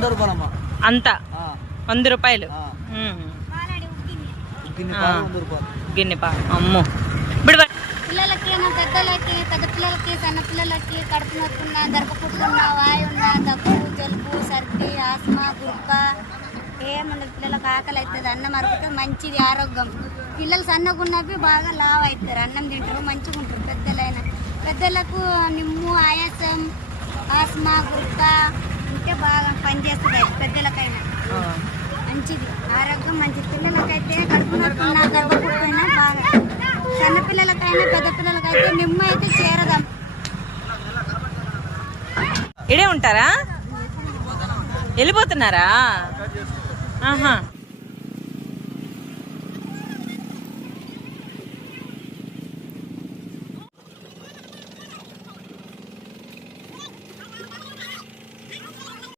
వంద రూపాయలమ్మా అంత ఆ, వంద రూపాయలు. గిన్నె పా అమ్మో. ఇప్పుడు పిల్లలకి పెద్దలకి పెద్ద పిల్లలకి సన్న పిల్లలకి కడుపు నొప్పి ఉన్నా దర్భపుట్టున్నా వాయు ఉన్నా దగ్గు జలుబు సర్ది ఆస్మా గుర్క ఏముండదు పిల్లలకు ఆకలి అవుతుంది అన్నం అరిగితే మంచిది ఆరోగ్యం. పిల్లలు సన్నగా ఉన్నవి బాగా లావ్ అవుతారు అన్నం తింటారు మంచిగా ఉంటారు పెద్దలైన. పెద్దలకు నిమ్ము ఆయాసం ఆస్మా బాగా పనిచేస్తుంది అది పెద్దలకైనా. మంచిది. ఆరోగ్యం మంచిది. పిల్లలకైతే కడుపు నొప్పి ఉన్నా గర్భపుట్టున్నా బాగా. చిన్న పిల్లలకైనా పెద్ద పిల్లలకైతే నిమ్మ అయితే చేరదాం. ఇడే ఉంటారా? వెళ్ళిపోతున్నారా? ఆహా.